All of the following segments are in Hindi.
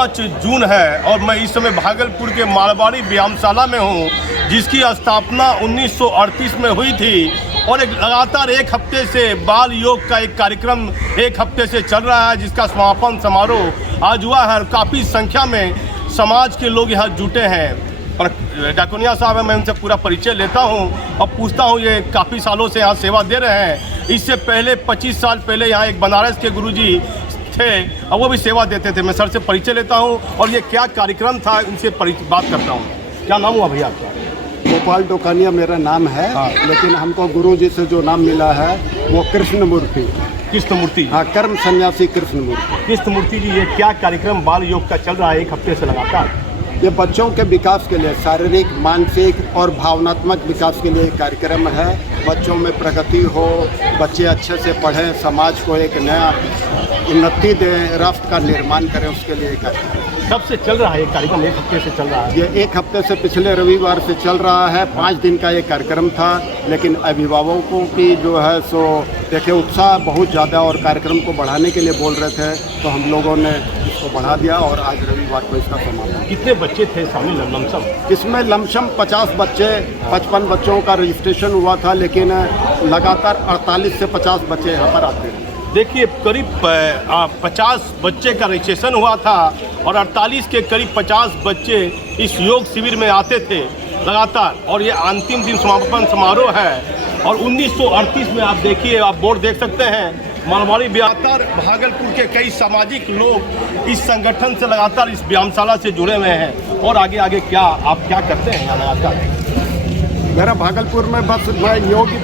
5 जून है और मैं इस समय भागलपुर के मारवाड़ी व्यायामशाला में हूँ, जिसकी स्थापना 1938 में हुई थी और लगातार एक हफ्ते से बाल योग का एक कार्यक्रम एक हफ्ते से चल रहा है, जिसका समापन समारोह आज हुआ है और काफ़ी संख्या में समाज के लोग यहाँ जुटे हैं। पर डाकोनिया साहब है, मैं उनसे पूरा परिचय लेता हूँ और पूछता हूँ, ये काफ़ी सालों से यहाँ सेवा दे रहे हैं। इससे पहले 25 साल पहले यहाँ एक बनारस के गुरुजी थे और वो भी सेवा देते थे। मैं सर से परिचय लेता हूँ और ये क्या कार्यक्रम था उनसे बात करता हूँ। क्या नाम हुआ भैया आपका? गोपाल डोकानिया मेरा नाम है। हाँ। लेकिन हमको गुरुजी से जो नाम मिला है वो कृष्णमूर्ति। कृष्णमूर्ति? हाँ, कर्म सन्यासी कृष्णमूर्ति। कृष्णमूर्ति जी, ये क्या कार्यक्रम बाल योग का चल रहा है एक हफ्ते से लगातार? ये बच्चों के विकास के लिए, शारीरिक, मानसिक और भावनात्मक विकास के लिए एक कार्यक्रम है। बच्चों में प्रगति हो, बच्चे अच्छे से पढ़ें, समाज को एक नया उन्नति दें, राष्ट्र का निर्माण करें, उसके लिए एक कार्यक्रम। कब से चल रहा है ये कार्यक्रम? एक हफ्ते से चल रहा है? ये एक हफ्ते से पिछले रविवार से चल रहा है। 5 दिन का ये कार्यक्रम था, लेकिन अभिभावकों की जो है सो देखिए उत्साह बहुत ज़्यादा और कार्यक्रम को बढ़ाने के लिए बोल रहे थे, तो हम लोगों ने इसको बढ़ा दिया और आज रविवार को इसका समापन। कितने बच्चे थे शामिल लमसम? इसमें लमसम 50 बच्चे, 55 बच्चों का रजिस्ट्रेशन हुआ था, लेकिन लगातार 48 से 50 बच्चे यहाँ पर आते हैं। देखिए, करीब 50 बच्चे का रजिस्ट्रेशन हुआ था और 48 के करीब 50 बच्चे इस योग शिविर में आते थे लगातार, और ये अंतिम दिन समापन समारोह है। और 1938 में आप देखिए, आप बोर्ड देख सकते हैं, मारवाड़ी व्यायामशाला भागलपुर के कई सामाजिक लोग इस संगठन से लगातार इस व्यायामशाला से जुड़े हुए हैं। और आगे आगे क्या आप क्या करते हैं यहाँ लगातार? मेरा भागलपुर में बस मैं योग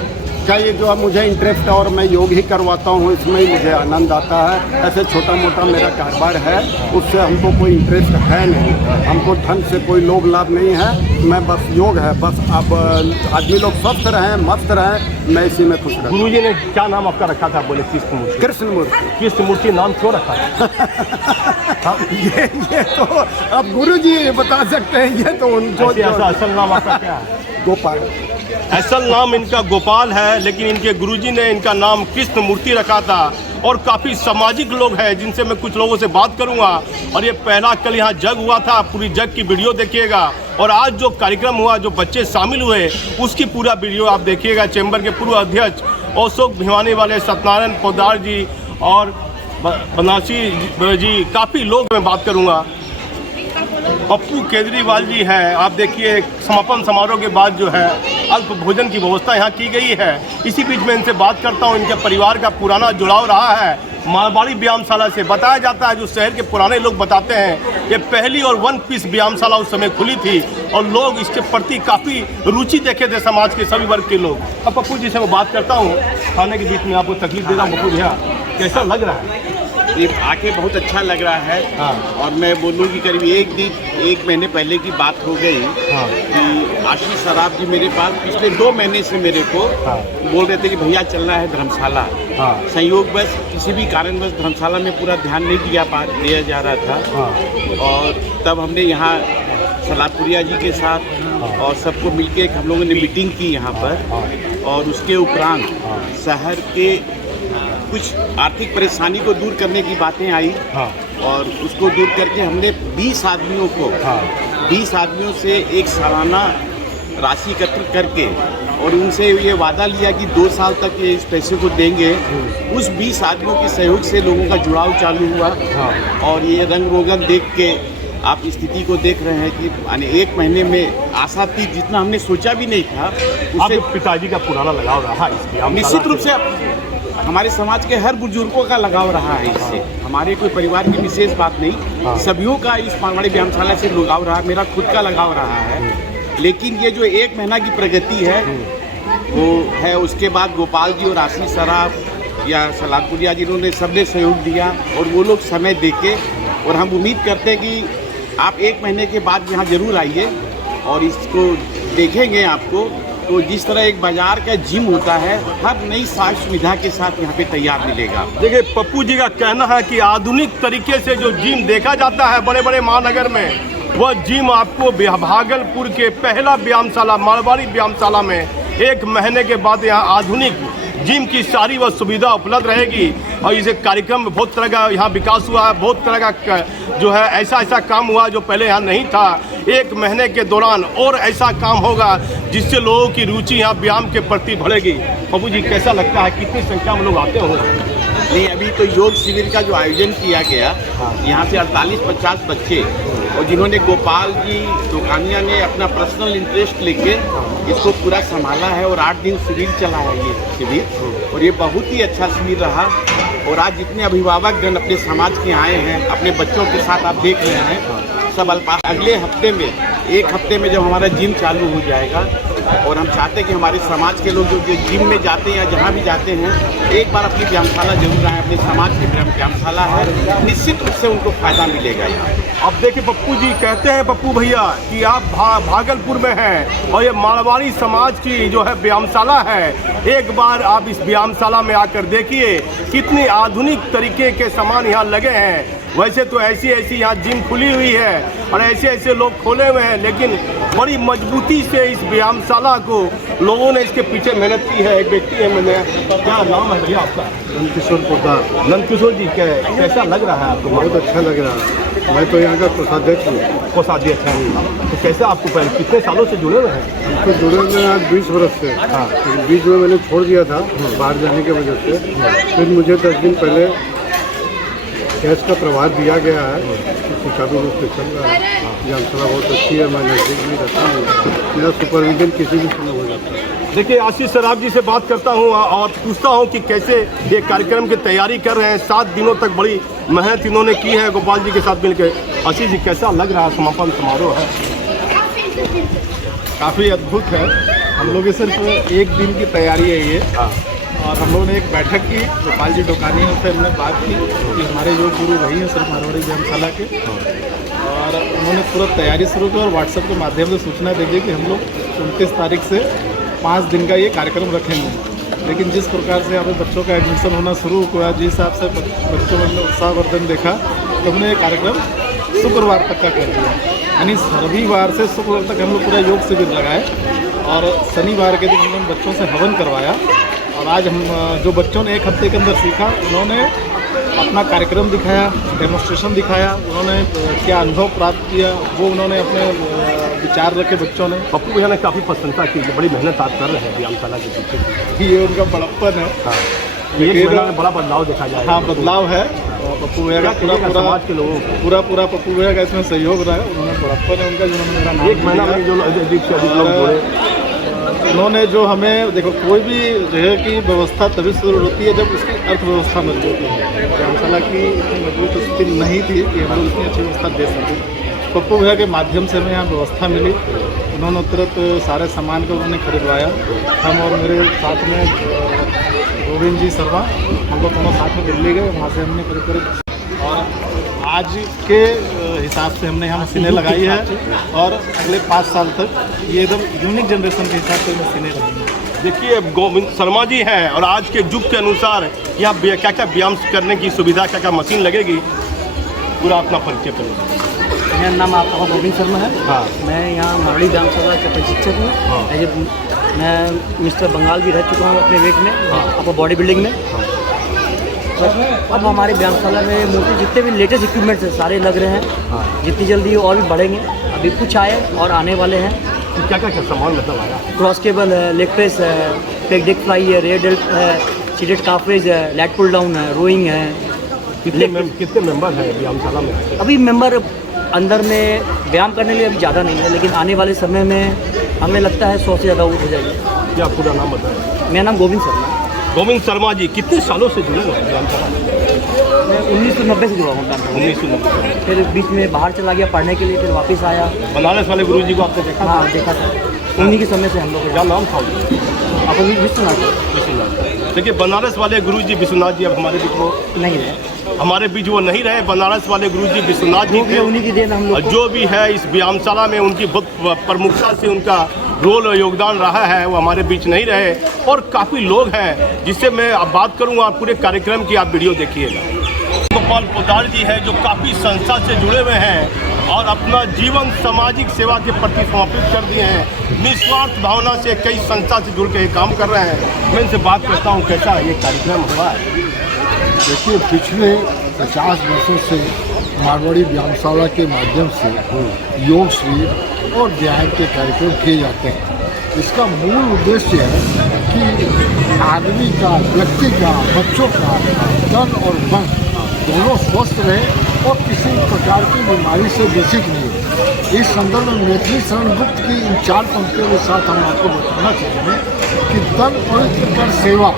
का ये जो है मुझे इंटरेस्ट है और मैं योग ही करवाता हूँ, इसमें ही मुझे आनंद आता है। ऐसे छोटा मोटा मेरा कारोबार है, उससे हमको कोई इंटरेस्ट है नहीं, हमको धन से कोई लोभ लाभ नहीं है। मैं बस योग है, बस अब आदमी लोग स्वस्थ रहें, मस्त रहें, मैं इसी में खुश रहूँ। गुरुजी ने क्या नाम आपका रखा था? बोले कृष्णमूर्ति। कृष्णमूर्ति। कृष्णमूर्ति नाम क्यों रखा है? ये तो अब गुरुजी बता सकते हैं। ये तो उनको असल नाम आपका क्या है? गोपाल। असल नाम इनका गोपाल है, लेकिन इनके गुरुजी ने इनका नाम कृष्णमूर्ति रखा था। और काफ़ी सामाजिक लोग हैं जिनसे मैं कुछ लोगों से बात करूंगा। और ये पहला कल यहाँ जग हुआ था, पूरी जग की वीडियो देखिएगा। और आज जो कार्यक्रम हुआ, जो बच्चे शामिल हुए, उसकी पूरा वीडियो आप देखिएगा। चैम्बर के पूर्व अध्यक्ष अशोक भिवानी वाले, सत्यनारायण पोदार जी और बनासी जी, काफ़ी लोग मैं बात करूँगा। पप्पू केजरीवाल जी हैं। आप देखिए, समापन समारोह के बाद जो है अल्प भोजन की व्यवस्था यहाँ की गई है। इसी बीच में इनसे बात करता हूँ। इनके परिवार का पुराना जुड़ाव रहा है मारवाड़ी व्यायामशाला से। बताया जाता है, जो शहर के पुराने लोग बताते हैं, ये पहली और 1 पीस व्यायामशाला उस समय खुली थी और लोग इसके प्रति काफ़ी रुचि देखे थे, समाज के सभी वर्ग के लोग। अब पप्पू जी से मैं बात करता हूँ। खाने के बीच में आपको तकलीफ दे रहा हूँ। पप्पू भैया, कैसा लग रहा है? ये आके बहुत अच्छा लग रहा है। हाँ। और मैं बोलूँ कि करीब 1 महीने पहले की बात हो गई। हाँ। कि आशीष सराफ जी मेरे पास पिछले 2 महीने से मेरे को बोल रहे थे कि भैया चलना है धर्मशाला। हाँ। संयोग बस किसी भी कारणवश धर्मशाला में पूरा ध्यान नहीं दिया जा रहा था। हाँ। और तब हमने यहाँ सलापुरिया जी के साथ और सबको मिलके हम लोगों ने मीटिंग की यहाँ पर। और उसके उपरांत शहर के कुछ आर्थिक परेशानी को दूर करने की बातें आई। हाँ। और उसको दूर करके हमने 20 आदमियों को 20 आदमियों से एक सालाना राशि एकत्र करके और उनसे ये वादा लिया कि 2 साल तक ये इस पैसे को देंगे। उस 20 आदमियों के सहयोग से लोगों का जुड़ाव चालू हुआ। हाँ। और ये रंग रोगन देख के आप स्थिति को देख रहे हैं कि यानी 1 महीने में आशातीत जितना हमने सोचा भी नहीं था उससे पिताजी का पुराना लगाव रहा इसके। निश्चित रूप से हमारे समाज के हर बुजुर्गों का लगाव रहा है इससे। हमारे कोई परिवार की विशेष बात नहीं, सभीयों का इस मारवाड़ी व्यायामशाला से लगाव रहा, मेरा खुद का लगाव रहा है। लेकिन ये जो 1 महीना की प्रगति है वो है, उसके बाद गोपाल जी और आशीष सराफ या सलापुरिया जी, उन्होंने सबने सहयोग दिया और वो लोग समय देके। और हम उम्मीद करते हैं कि आप 1 महीने के बाद यहाँ ज़रूर आइए और इसको देखेंगे। आपको तो जिस तरह एक बाजार का जिम होता है, हर नई साज सुविधा के साथ यहाँ पे तैयार मिलेगा। देखिए, पप्पू जी का कहना है कि आधुनिक तरीके से जो जिम देखा जाता है बड़े बड़े महानगर में, वह जिम आपको भागलपुर के पहला व्यायामशाला मारवाड़ी व्यायामशाला में 1 महीने के बाद यहाँ आधुनिक जिम की सारी वह सुविधा उपलब्ध रहेगी। और इस कार्यक्रम में बहुत तरह का यहाँ विकास हुआ है, बहुत तरह का जो है ऐसा काम हुआ जो पहले यहाँ नहीं था। 1 महीने के दौरान और ऐसा काम होगा जिससे लोगों की रुचि यहाँ व्यायाम के प्रति बढ़ेगी। पप्पू जी कैसा लगता है, कितनी संख्या में लोग आते होंगे? नहीं, अभी तो योग शिविर का जो आयोजन किया गया, यहाँ से 48-50 बच्चे और जिन्होंने गोपाल जी दुकानिया ने अपना पर्सनल इंटरेस्ट लेके इसको पूरा संभाला है और 8 दिन शिविर चला है ये शिविर, और ये बहुत ही अच्छा शिविर रहा। और आज जितने अभिभावक जन अपने समाज के आए हैं अपने बच्चों के साथ, आप देख रहे हैं सब अगले हफ्ते में 1 हफ्ते में जब हमारा जिम चालू हो जाएगा, और हम चाहते हैं कि हमारे समाज के लोग जो जिम में जाते हैं या जहाँ भी जाते हैं एक बार अपनी व्यायामशाला जरूर आए। अपने समाज की व्यायामशाला है, निश्चित रूप से उनको फायदा मिलेगा यहाँ। अब देखिए पप्पू जी कहते हैं, पप्पू भैया कि आप भागलपुर में हैं और ये मारवाड़ी समाज की जो है व्यायामशाला है, एक बार आप इस व्यायामशाला में आकर देखिए कितनी आधुनिक तरीके के सामान यहाँ लगे हैं। वैसे तो ऐसी यहाँ जिम खुली हुई है और ऐसे लोग खोले हुए हैं, लेकिन बड़ी मजबूती से इस व्यायामशाला को लोगों ने इसके पीछे मेहनत की है। एक व्यक्ति है, मैंने क्या नाम है भैया आपका? नंदकिशोर पोदार। नंदकिशोर जी कैसा लग रहा है आपको? बहुत अच्छा लग रहा है। मैं तो यहाँ का कोषाध्यक्ष हूँ। कोषाध्यक्ष है, तो कैसे आपको पहले कितने सालों से जुड़े हुए हैं? तो जुड़े हुए आज 20 वर्ष से। हाँ, बीच में मैंने छोड़ दिया था बाहर जाने की वजह से। फिर मुझे 10 दिन पहले गैस का प्रभार दिया गया है, सुचारू रूप से चल रहा है। व्यायामशाला बहुत अच्छी है, मैं नजदीक भी रहता हूँ, मेरा सुपरविजन किसी भी समय हो जाता है। देखिए आशीष सराफ जी से बात करता हूँ और पूछता हूँ कि कैसे ये कार्यक्रम की तैयारी कर रहे हैं। 7 दिनों तक बड़ी मेहनत इन्होंने की है गोपाल जी के साथ मिलकर। आशीष जी कैसा लग रहा है समापन समारोह है? काफ़ी अद्भुत है। हम लोग सिर्फ 1 दिन की तैयारी है ये, और हम लोगों ने एक बैठक की गोपाल जी दुकानिया से, हमने बात की कि हमारे योग गुरु वही हैं सिर्फ मारवाड़ी व्यायामशाला के, और उन्होंने पूरा तैयारी शुरू की और व्हाट्सएप के माध्यम से सूचना दे दी कि हम लोग 29 तारीख से 5 दिन का ये कार्यक्रम रखेंगे। लेकिन जिस प्रकार से यहाँ पे बच्चों का एडमिशन होना शुरू हुआ, जिस हिसाब से बच्चों में उत्साहवर्धन देखा, तो हमने ये कार्यक्रम शुक्रवार तक का कर दिया। यानी रविवार से शुक्रवार तक हम लोग पूरा योग शिविर लगाए, और शनिवार के दिन हमने बच्चों से हवन करवाया। और आज हम जो बच्चों ने 1 हफ्ते के अंदर सीखा, उन्होंने अपना कार्यक्रम दिखाया, डेमोन्स्ट्रेशन दिखाया, उन्होंने क्या अनुभव प्राप्त किया वो उन्होंने अपने विचार रखे बच्चों ने। पप्पू भैया ने काफ़ी प्रशंसा की, बड़ी मेहनत आप कर रहे हैं व्यायामशाला के पीछे। ये उनका बड़प्पन है। हाँ, एक बड़ा बदलाव देखा जाए। हाँ, बदलाव है। और पप्पू भैया का समाज के लोगों पूरा पप्पू भैया का इसमें सहयोग रहा है। उन्होंने बड़प्पन है उनका, जिन्होंने मेरा नाम 1 महीना में जो अधिक से अधिक लोग जुड़े। उन्होंने जो हमें, देखो कोई भी जो है कि व्यवस्था तभी शुरू होती है जब उसकी अर्थव्यवस्था मजबूत है। व्यायामशाला की इतनी मजबूत स्थिति नहीं थी कि हम लोग इतनी अच्छी व्यवस्था दे सकें। पप्पू भैया के माध्यम से हमें यहाँ व्यवस्था मिली। उन्होंने तुरंत सारे सामान को उन्होंने खरीदवाया। हम और मेरे साथ में गोविंद जी शर्मा, हम लोग दोनों साथ में दिल्ली गए, वहाँ से हमने करीब और आज के हिसाब से हमने यहाँ मशीनें लगाई है, और अगले 5 साल तक ये एकदम यूनिक जनरेशन के हिसाब से मशीनें रहेंगी। देखिए गोविंद शर्मा जी हैं, और आज के युग के अनुसार यहाँ क्या क्या व्यायाम करने की सुविधा, क्या क्या मशीन लगेगी, पूरा अपना परिचय करें। मेरा नाम आपका गोविंद शर्मा है। हाँ, मैं यहाँ मारवाड़ी व्यायामशाला का प्रशिक्षक हूँ। हाँ। मैं मिस्टर बंगाल भी रह चुका हूँ अपने वेट में, अपना बॉडी बिल्डिंग में। अब हमारे व्यायामशाला में मोस्टली जितने भी लेटेस्ट इक्विपमेंट्स हैं सारे लग रहे हैं। जितनी जल्दी और भी बढ़ेंगे, अभी कुछ आए और आने वाले हैं। तो क्या क्या सामान मतलब आया? क्रॉस केबल है, लेग प्रेस है, पेग डेक फ्लाई है, रेयर डेल्ट है, सीटेड काफरेज है, लैट पुल डाउन है, रोइंग है। कितने मेंबर हैं व्यायामशाला में? अभी मेंबर अंदर में व्यायाम करने के लिए अभी ज़्यादा नहीं है, लेकिन आने वाले समय में हमें लगता है 100 से ज़्यादा हो जाएगी। क्या पूरा नाम बताएं? मेरा नाम गोविंद शर्मा। गोविंद शर्मा जी कितने सालों से जुड़े हुए हैं व्यायामशाला में? मैं 1990 से जुड़ा हूँ। 1990। फिर बीच में बाहर चला गया पढ़ने के लिए, फिर वापस आया। बनारस वाले गुरुजी को आपने देखा? हाँ, देखा था। उन्हीं के समय से हम लोग। क्या नाम था? आप विश्वनाथ। देखिए बनारस वाले गुरुजी विश्वनाथ जी अब हमारे बीच वो नहीं रहे, हमारे बीच वो नहीं रहे। बनारस वाले गुरुजी विश्वनाथ जी थे। उन्हीं की देन हम लोग। जो भी है इस व्यायामशाला में उनकी बहुत प्रमुखता से उनका रोल और योगदान रहा है, वो हमारे बीच नहीं रहे। और काफ़ी लोग हैं जिससे मैं अब बात करूँगा, पूरे कार्यक्रम की आप वीडियो देखिएगा। गोपाल पोदार जी है जो काफ़ी संस्था से जुड़े हुए हैं और अपना जीवन सामाजिक सेवा के प्रति समर्पित कर दिए हैं। निस्वार्थ भावना से कई संस्था से जुड़ के काम कर रहे हैं। मैं इनसे बात करता हूँ कैसा ये कार्यक्रम हुआ है। देखिए पिछले 50 वर्षों से मारवाड़ी व्यायामशाला के माध्यम से योग शिविर और व्यायाम के कार्यक्रम किए जाते हैं। इसका मूल उद्देश्य है कि आदमी का, व्यक्ति का, बच्चों का तन और मन दोनों स्वस्थ रहे और किसी प्रकार की बीमारी से ग्रसित नहीं हो। इस संदर्भ में मैथिली शरण गुप्त की इन 4 पंक्तियों के साथ हम आपको बताना चाहेंगे कि तन पवित्र कर सेवा,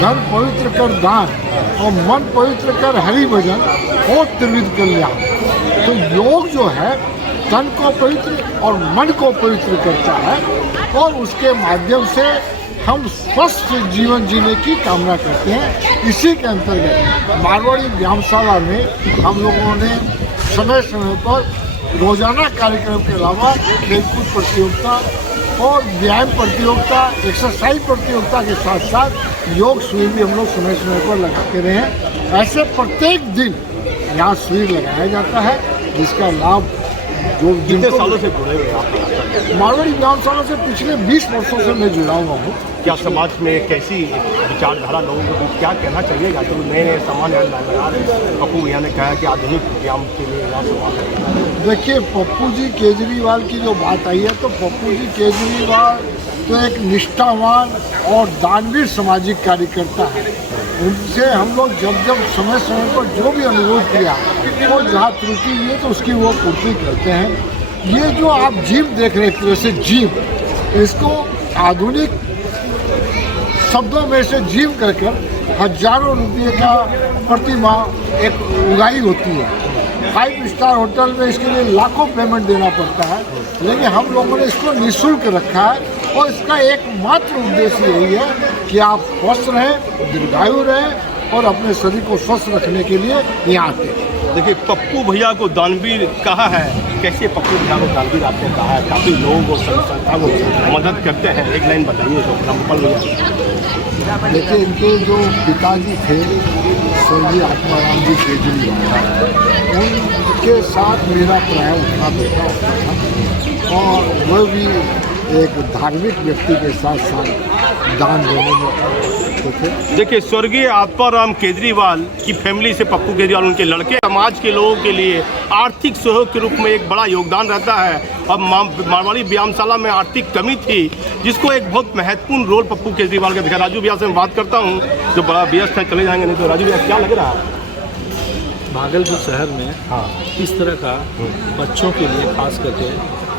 धन पवित्र कर दान और मन पवित्र कर हरि भजन और त्रिविध कल्याण। तो योग जो है तन को पवित्र और मन को पवित्र करता है और उसके माध्यम से हम स्वस्थ जीवन जीने की कामना करते हैं। इसी के अंतर्गत मारवाड़ी व्यायामशाला में हम लोगों ने समय समय पर रोजाना कार्यक्रम के अलावा खेलकूद प्रतियोगिता और व्यायाम प्रतियोगिता, एक्सरसाइज प्रतियोगिता के साथ साथ योग शिविर भी हम लोग समय समय पर लगाते रहे हैं। ऐसे प्रत्येक दिन यहाँ शिविर लगाया जाता है जिसका लाभ जो कितने सालों से जुड़े हुए आप? मारवाड़ी व्यायामशाला से पिछले 20 वर्षों से मैं जुड़ा हुआ हूँ। क्या समाज में कैसी विचारधारा लोगों को बीच क्या कहना चाहिएगा? तो नए नए सामान लगा रहे हैं। पप्पू भैया ने कहा कि आधुनिक व्यायाम के लिए यहाँ समाज। देखिए पप्पू जी केजरीवाल की जो बात आई है तो पप्पू जी केजरीवाल तो एक निष्ठावान और दानवीर सामाजिक कार्यकर्ता है। उनसे हम लोग जब समय समय पर जो भी अनुरोध किया और जहाँ त्रुटि हुई है तो उसकी वो पूर्ति करते हैं। ये जो आप जिम देख रहे हैं, जैसे जिम, इसको आधुनिक शब्दों में से जिम कर हजारों रुपये का प्रति माह एक उगाही होती है। 5 स्टार होटल में इसके लिए लाखों पेमेंट देना पड़ता है, लेकिन हम लोगों ने इसको निःशुल्क रखा है और इसका एकमात्र उद्देश्य यही है कि आप स्वस्थ रहें, दीर्घायु रहें और अपने शरीर को स्वस्थ रखने के लिए यहाँ आते हैं। देखिए पप्पू भैया को दानवीर कहा है। कैसे पप्पू भैया को दानवीर आपने कहा है? काफ़ी लोगों को, संस्था को मदद करते हैं। एक लाइन बताइए तो एग्जाम्पल भैया। देखिए इनके जो पिताजी थे स्वर्गीय आत्माराम जी केजरीवाल, उनके साथ मेरा प्राय उठना बैठा होता था और वह भी एक धार्मिक व्यक्ति के साथ साथ दान देने में थे। देखिए स्वर्गीय आत्माराम केजरीवाल की फैमिली से पप्पू केजरीवाल, उनके लड़के, समाज के लोगों के लिए आर्थिक सहयोग के रूप में एक बड़ा योगदान रहता है। अब मारवाड़ी व्यायामशाला में आर्थिक कमी थी जिसको एक बहुत महत्वपूर्ण रोल पप्पू केजरीवाल का दिखा। राजू भैया से मैं बात करता हूँ जो बड़ा व्यस्त है, चले जाएंगे नहीं तो। राजू भैया क्या लग रहा है? भागलपुर शहर में इस तरह का बच्चों के लिए खास करके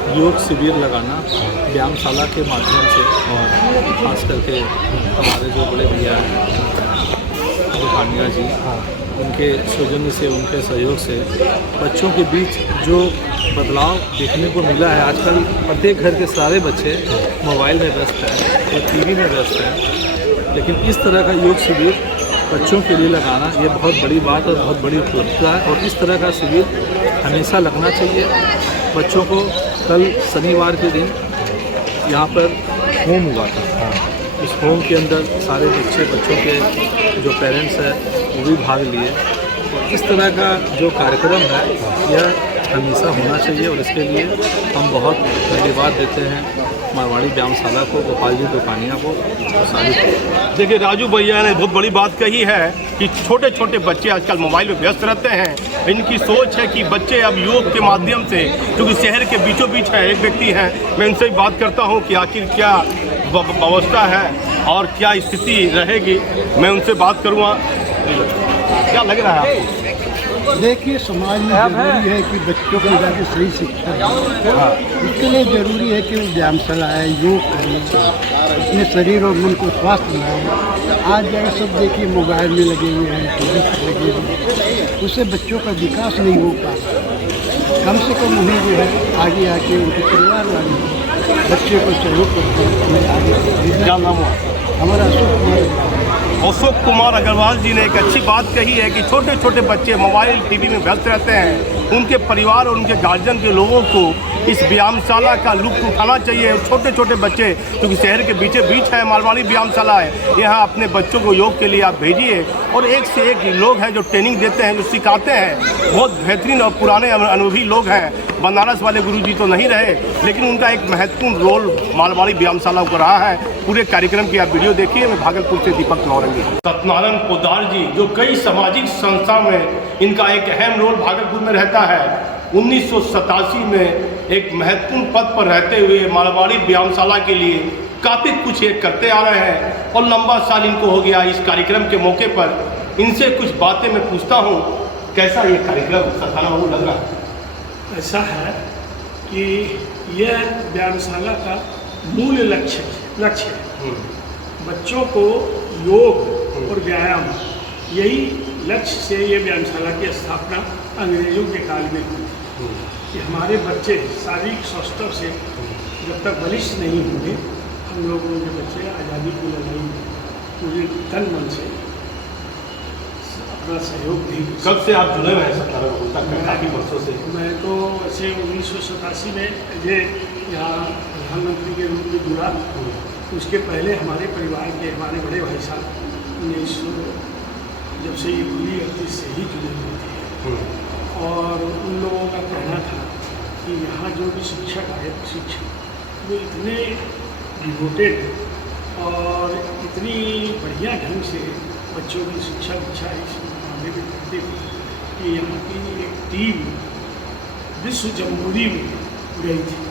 योग शिविर लगाना व्यायामशाला के माध्यम से, और खास करके हमारे जो बड़े भैया दुकानिया जी, उनके सौजन्य से, उनके सहयोग से बच्चों के बीच जो बदलाव देखने को मिला है। आजकल प्रत्येक घर के सारे बच्चे मोबाइल में व्यस्त हैं और टीवी में व्यस्त हैं, लेकिन इस तरह का योग शिविर बच्चों के लिए लगाना ये बहुत बड़ी बात और बहुत बड़ी उपलब्धता है। और इस तरह का शिविर हमेशा लगना चाहिए। बच्चों को कल शनिवार के दिन यहाँ पर होम हुआ था। इस होम के अंदर सारे बच्चों के जो पेरेंट्स हैं वो भी भाग लिए। और इस तरह का जो कार्यक्रम है यह हमेशा होना चाहिए और इसके लिए हम बहुत धन्यवाद देते हैं मारवाड़ी व्यायामशाला को, गोपाल जी दुकानिया को और सारी को। देखिए राजू भैया ने बहुत बड़ी बात कही है कि छोटे छोटे बच्चे आजकल मोबाइल में व्यस्त रहते हैं। इनकी सोच है कि बच्चे अब योग के माध्यम से, क्योंकि शहर के बीचों बीच है, एक व्यक्ति है, मैं उनसे बात करता हूँ कि आखिर क्या अवस्था है और क्या स्थिति रहेगी, मैं उनसे बात करूँगा। क्या लग रहा है आपको? देखिए समाज में जरूरी है कि बच्चों को जाके सही शिक्षा दें। इसके लिए जरूरी है कि वो व्यायामशाला है, योग करें, अपने शरीर और मन को स्वास्थ्य बनाएं। आज जाए सब देखिए मोबाइल में लगे हुए हैं, टीवी पर लगे हुए हैं, उससे बच्चों का विकास नहीं हो पाता। कम से कम उन्हें जो है आगे आके उनके परिवार वाले बच्चे को सहयोग करते हैं आगे। क्या नाम हुआ? हमारा अशोक कुमार अग्रवाल जी ने एक अच्छी बात कही है कि छोटे छोटे बच्चे मोबाइल टीवी में व्यस्त रहते हैं। उनके परिवार और उनके गार्जियन के लोगों को इस व्यायामशाला का लुत्फ उठाना चाहिए। छोटे छोटे बच्चे, क्योंकि शहर के बीचे बीच है मारवाड़ी व्यायामशाला है, यहाँ अपने बच्चों को योग के लिए आप भेजिए। और एक से एक लोग हैं जो ट्रेनिंग देते हैं, जो सिखाते हैं, बहुत बेहतरीन और पुराने अनुभवी लोग हैं। बनारस वाले गुरुजी तो नहीं रहे, लेकिन उनका एक महत्वपूर्ण रोल मारवाड़ी व्यायामशाला को रहा है। पूरे कार्यक्रम की आप वीडियो देखिए। मैं भागलपुर से दीपक नौरंगी। सत्यनारायण पोद्दार जी, जो कई सामाजिक संस्था में इनका एक अहम रोल भागलपुर में रहता है, 1987 में एक महत्वपूर्ण पद पर रहते हुए मारवाड़ी व्यायामशाला के लिए काफ़ी कुछ ये करते आ रहे हैं और लंबा साल इनको हो गया। इस कार्यक्रम के मौके पर इनसे कुछ बातें मैं पूछता हूँ, कैसा ये कार्यक्रम सत्यनारायण बाबू लग रहा है? ऐसा है कि यह व्यायामशाला का मूल लक्ष्य है बच्चों को योग और व्यायाम, यही लक्ष्य से ये व्यायामशाला की स्थापना अंग्रेजों के काल में हुई थी कि हमारे बच्चे शारीरिक स्वास्थ्य से जब तक बलिष्ठ नहीं होंगे, हम लोगों के बच्चे आज़ादी की लड़ाई में पूरे तन मन से अपना सहयोग नहीं। कब से आप जुड़े हुए हैं सत्यनारायण बाबू तक? काफ़ी वर्षों से। मैं तो ऐसे 1987 में ये यहाँ प्रधानमंत्री के रूप में जुड़ा। उसके पहले हमारे परिवार के हमारे बड़े भाई साहब 1900 जब से ये पूरी 38 से ही जुड़े हुए थे, और उन लोगों का कहना था कि यहाँ जो भी शिक्षक आए, शिक्षक वो इतने डिवोटेड और इतनी बढ़िया ढंग से बच्चों की शिक्षा दीक्षा इस मामले में करते थे कि यहाँ की एक टीम विश्व जम्बूरी में गई थी,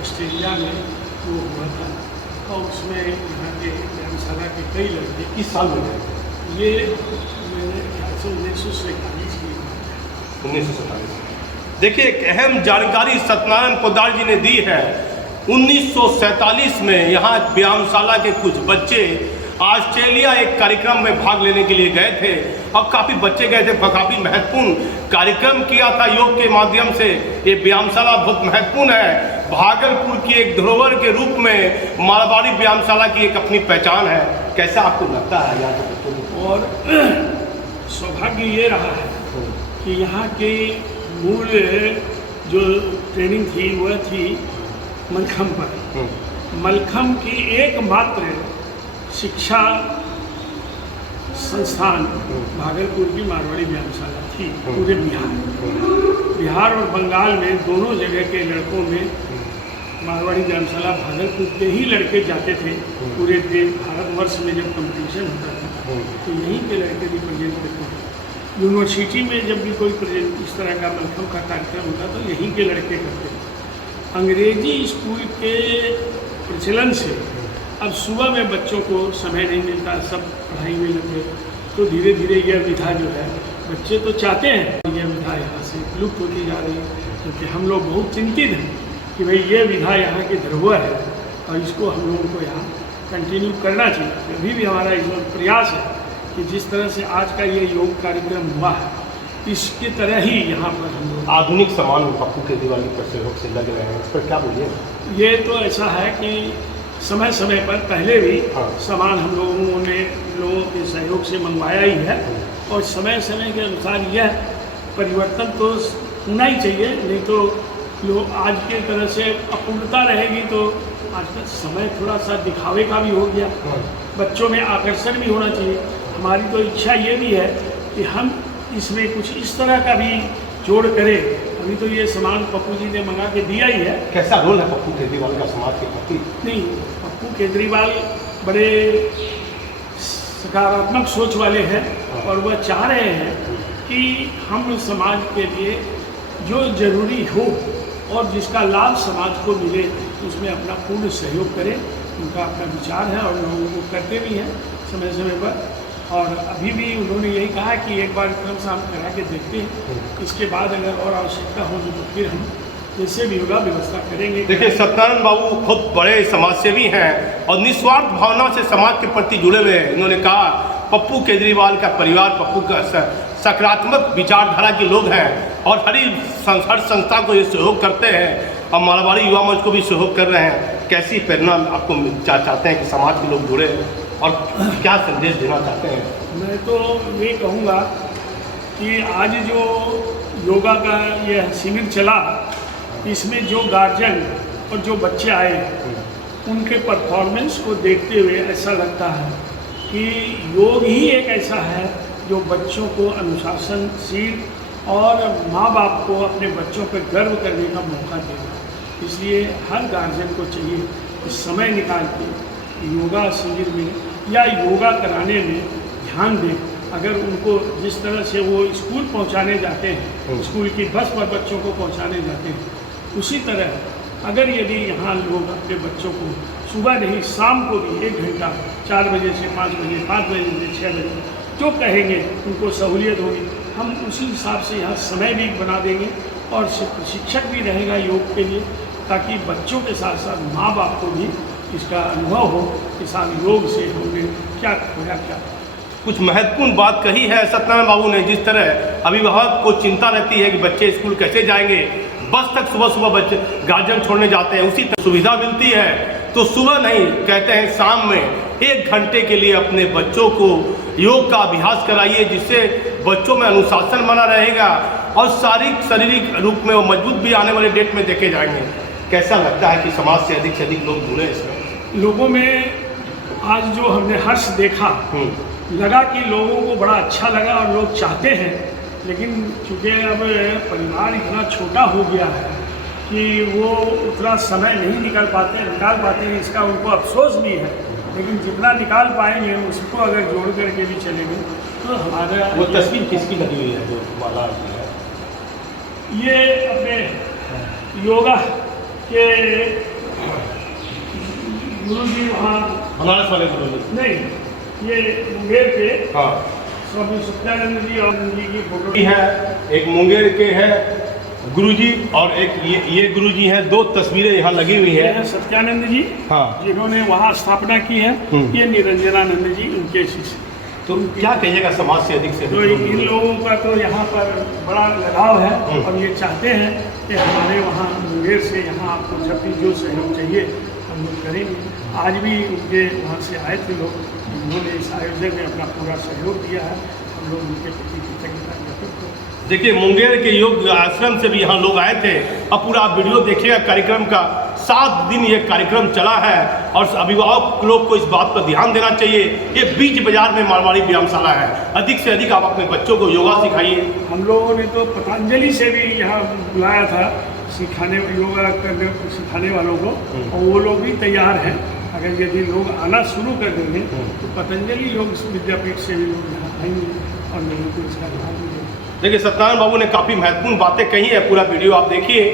ऑस्ट्रेलिया में वो हुआ था, और उसमें यहाँ के व्यायामशाला के कई लड़के। किस साल में गए? ये मैंने ख्याल से 1947 की बात है। 1947। देखिए, एक अहम जानकारी सत्यनारायण पोद्दार जी ने दी है। 1947 में यहाँ व्यायामशाला के कुछ बच्चे ऑस्ट्रेलिया एक कार्यक्रम में भाग लेने के लिए गए थे, और काफ़ी बच्चे गए थे। काफ़ी महत्वपूर्ण कार्यक्रम किया था योग के माध्यम से। ये व्यायामशाला बहुत महत्वपूर्ण है। भागलपुर की एक धरोहर के रूप में मारवाड़ी व्यायामशाला की एक अपनी पहचान है। कैसा आपको लगता है यहाँ के बच्चों को? और सौभाग्य ये रहा है कि यहाँ की मूल जो ट्रेनिंग थी वह थी मलखम पर। मलखम की एकमात्र शिक्षा संस्थान भागलपुर की मारवाड़ी व्यायामशाला थी पूरे बिहार और बंगाल में दोनों जगह के लड़कों में मारवाड़ी व्यायामशाला भागलपुर के ही लड़के जाते थे। पूरे देश भारतवर्ष में जब कंपटीशन होता था तो यहीं के लड़के रिप्रेजेंट करते थे। यूनिवर्सिटी में जब भी कोई इस तरह का मलखम का कार्यक्रम होता तो यहीं के लड़के करते थे। अंग्रेजी स्कूल के प्रचलन से अब सुबह में बच्चों को समय नहीं मिलता, सब पढ़ाई में लगे, तो धीरे धीरे यह विधा जो है, बच्चे तो चाहते हैं यह विधा यहाँ से लुप्त होती जा रही है। क्योंकि हम लोग बहुत चिंतित हैं कि भाई ये विधा यहाँ की धरोहर है और इसको हम लोगों को यहाँ कंटिन्यू करना चाहिए। अभी भी हमारा इस प्रयास है कि जिस तरह से आज का ये योग कार्यक्रम हुआ है, इसकी तरह ही यहाँ पर हम लोग आधुनिक सामान पप्पू केजरीवाल के सहयोग से लग रहे हैं, इस पर क्या बोलिए? ये तो ऐसा है कि समय समय पर पहले भी सामान हम लोगों के सहयोग से मंगवाया ही है, और समय समय के अनुसार यह परिवर्तन तो होना ही चाहिए। नहीं तो लोग आज के तरह से अपूर्णता रहेगी तो आज का समय थोड़ा सा दिखावे का भी हो गया, बच्चों में आकर्षण भी होना चाहिए। हमारी तो इच्छा ये भी है कि हम इसमें कुछ इस तरह का भी जोड़ करें। अभी तो ये सामान पप्पू जी ने मंगा के दिया ही है। कैसा रोल है पप्पू केजरीवाल का समाज के प्रति? नहीं, पप्पू केजरीवाल बड़े सकारात्मक सोच वाले हैं और वह चाह रहे हैं कि हम समाज के लिए जो जरूरी हो और जिसका लाभ समाज को मिले उसमें अपना पूर्ण सहयोग करें। उनका अपना विचार है और लोगों को करते भी हैं समय समय पर। और अभी भी उन्होंने यही कहा कि एक बार क्रम से हम करा के देखते हैं, इसके बाद अगर और आवश्यकता होगी तो फिर हम जैसे भी होगा व्यवस्था करेंगे। देखिए, सत्यनारायण बाबू बहुत बड़े समाजसेवी हैं और निस्वार्थ भावना से समाज के प्रति जुड़े हुए हैं। इन्होंने कहा पप्पू केजरीवाल का परिवार पप्पू का सकारात्मक विचारधारा के लोग हैं और हर संस्था को ये सहयोग करते हैं और मारवाड़ी युवा मंच को भी सहयोग कर रहे हैं। कैसी प्रेरणा आपको चाहते हैं कि समाज के लोग जुड़े और क्या संदेश देना चाहते हैं? मैं तो ये कहूँगा कि आज जो योगा का यह शिविर चला इसमें जो गार्जियन और जो बच्चे आए उनके परफॉर्मेंस को देखते हुए ऐसा लगता है कि योग ही एक ऐसा है जो बच्चों को अनुशासनशील और माँ बाप को अपने बच्चों पर गर्व करने का मौका देगा। इसलिए हर गार्जियन को चाहिए कि समय निकाल के योगा शिविर में या योगा कराने में ध्यान दें। अगर उनको जिस तरह से वो स्कूल पहुंचाने जाते हैं, स्कूल की बस पर बच्चों को पहुंचाने जाते हैं, उसी तरह अगर यदि यहाँ लोग अपने बच्चों को सुबह नहीं शाम को भी 1 घंटा 4 बजे से 5 बजे, 5 बजे से 6 बजे जो कहेंगे उनको सहूलियत होगी। हम उसी हिसाब से यहाँ समय भी बना देंगे और प्रशिक्षक भी रहेगा योग के लिए, ताकि बच्चों के साथ साथ माँ बाप को भी इसका अनुभव हो कि साथ योग से हमने क्या खोया क्या। कुछ महत्वपूर्ण बात कही है सत्यनारायण बाबू ने। जिस तरह अभिभावक को चिंता रहती है कि बच्चे स्कूल कैसे जाएंगे, बस तक सुबह सुबह बच्चे गार्जियन छोड़ने जाते हैं, उसी तरह सुविधा मिलती है तो सुबह नहीं कहते हैं शाम में 1 घंटे के लिए अपने बच्चों को योग का अभ्यास कराइए, जिससे बच्चों में अनुशासन बना रहेगा और शारीरिक रूप में वो मजबूत भी आने वाले डेट में देखे जाएंगे। कैसा लगता है कि समाज से अधिक लोग जुड़े इसमें? लोगों में आज जो हमने हर्ष देखा, लगा कि लोगों को बड़ा अच्छा लगा और लोग चाहते हैं, लेकिन चूँकि अब परिवार इतना छोटा हो गया है कि वो उतना समय नहीं निकाल पाते हैं, इसका उनको अफसोस भी है। लेकिन जितना निकाल पाएंगे उसको अगर जोड़ करके भी चलेंगे तो हमारा। वो तस्वीर किसकी लगी हुई है जो माला है? ये अपने योगा के गुरु जी वहाँ बनारस वाले गुरु जी नहीं, ये मुंगेर के हाँ स्वामी सत्यानंद जी और जी की फोटो है। एक मुंगेर के है गुरुजी और एक ये गुरुजी हैं। 2 तस्वीरें यहाँ लगी हुई ये है। है सत्यानंद जी, हाँ, जिन्होंने वहाँ स्थापना की है। ये निरंजनानंद जी उनके शिष्य। तो क्या कहिएगा समाज से अधिक से तो इन लोगों का तो यहाँ पर बड़ा लगाव है और ये चाहते हैं कि हमारे वहाँ मुंगेर से यहाँ आपको जब भी जो सहयोग चाहिए हम लोग करेंगे। आज भी उनके वहाँ से आए थे लोग, उन्होंने इस आयोजन में अपना पूरा सहयोग दिया है। हम लोग उनके प्रति कृतज्ञता ज्ञापित करते हैं। देखिए मुंगेर के योग आश्रम से भी यहाँ लोग आए थे। अब पूरा वीडियो देखिएगा कार्यक्रम का। 7 दिन ये कार्यक्रम चला है और अभिभावक लोग को इस बात पर ध्यान देना चाहिए। ये बीच बाजार में मारवाड़ी व्यायामशाला है। अधिक से अधिक आप अपने बच्चों को योगा सिखाइए। हम लोगों ने तो पतंजलि से भी यहाँ बुलाया था योगा करने सिखाने वालों को, और वो लोग भी तैयार हैं। अगर यदि लोग आना शुरू कर देंगे तो पतंजलि योग विद्यापीठ से भी लोग यहाँ आएंगे और लोगों को इसका लाभ मिलेगा। देखिए सत्यनारायण बाबू ने काफ़ी महत्वपूर्ण बातें कही है। पूरा वीडियो आप देखिए।